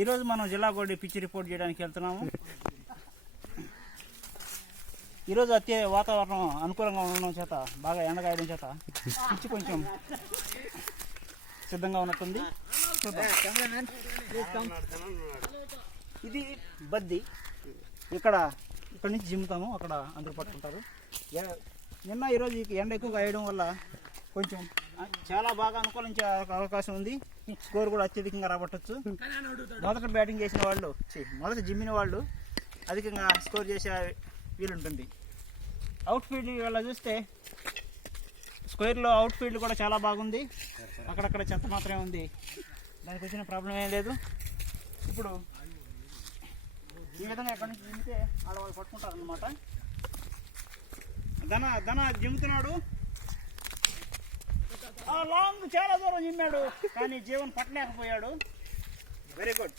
ఈరోజు మనం జిల్లా గోడి పిచ్చి రిపోర్ట్ చేయడానికి వెళ్తున్నాము. ఈరోజు వాతావరణం అనుకూలంగా ఉండడం చేత, బాగా ఎండగాయడం చేత పిచ్చి కొంచెం సిద్ధంగా ఉన్నట్టుంది. ఇది బద్ది. ఇక్కడ నుంచి జిమ్ముతాము, అక్కడ అందరూ పట్టుకుంటారు. నిన్న ఈరోజు ఎండ ఎక్కువగా వేయడం వల్ల కొంచెం చాలా బాగా అనుకూలించే అవకాశం ఉంది. స్కోర్ కూడా అత్యధికంగా రాబట్టచ్చు. మొదట బ్యాటింగ్ చేసిన వాళ్ళు, మొదట జిమ్మిన వాళ్ళు అధికంగా స్కోర్ చేసే వీలుంటుంది. అవుట్ ఫీల్డ్ వల్ల చూస్తే స్క్వేర్లో అవుట్ ఫీల్డ్ కూడా చాలా బాగుంది. అక్కడక్కడ చెత్త మాత్రమే ఉంది, దానికి వచ్చిన ప్రాబ్లం ఏం లేదు. ఇప్పుడు ఈ విధంగా ఎక్కడి నుంచి జిమ్మితే ఆడవాళ్ళు పట్టుకుంటారు అన్నమాట. ధన జిమ్ముతున్నాడు, లాంగ్ చాలా దూరం జిమ్మాడు, కానీ జీవన్ పట్టలేకపోయాడు. Very good.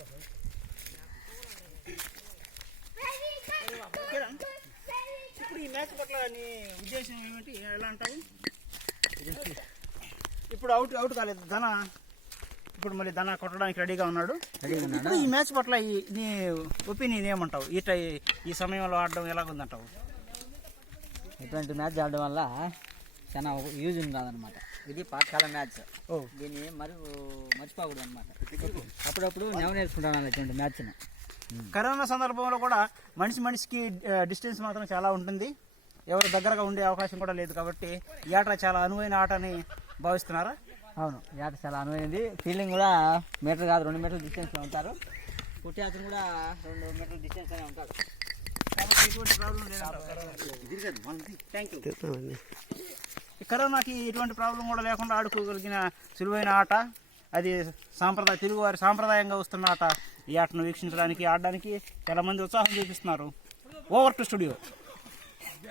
ఇప్పుడు ఈ మ్యాచ్ పట్ల నీ ఉద్దేశం ఏమిటి, ఎలా అంటావు? ఇప్పుడు అవుట్ కాలేదు ధన, ఇప్పుడు మళ్ళీ ధన కొట్టడానికి రెడీగా ఉన్నాడు. ఇప్పుడు ఈ మ్యాచ్ పట్ల నీ ఒపీనియన్ ఏమంటావు? ఈ సమయంలో ఆడడం ఎలాగుందంటావు? ఇటువంటి మ్యాచ్ ఆడడం వల్ల చాలా యూజ్ కాదనమాట. ఇది పాఠశాల మ్యాచ్, దీన్ని మర్చిపోకూడదు అనమాట. అప్పుడప్పుడు నేను నేర్చుకుంటాను ఇటువంటి మ్యాచ్ని. కరోనా సందర్భంలో కూడా మనిషికి డిస్టెన్స్ మాత్రం చాలా ఉంటుంది, ఎవరు దగ్గరగా ఉండే అవకాశం కూడా లేదు. కాబట్టి ఈ ఆట చాలా అనువైన ఆట అని భావిస్తున్నారా? అవును, ఈ ఆట చాలా అనువైనది. ఫీల్డింగ్ కూడా మీటర్ కాదు 2 మీటర్ల డిస్టెన్స్లో ఉంటారు. పుట్టి అతను కూడా 2 మీటర్ల డిస్టెన్స్లోనే ఉంటాడు. కాబట్టి ఎటువంటి ప్రాబ్లం లేదు. Thank you. కరోనాకి ఎటువంటి ప్రాబ్లం కూడా లేకుండా ఆడుకోగలిగిన సులువైన ఆట అది. తెలుగువారి సాంప్రదాయంగా వస్తున్న ఆట. ఈ ఆటను వీక్షించడానికి, ఆడడానికి చాలా మంది ఉత్సాహం చూపిస్తున్నారు. Over to studio.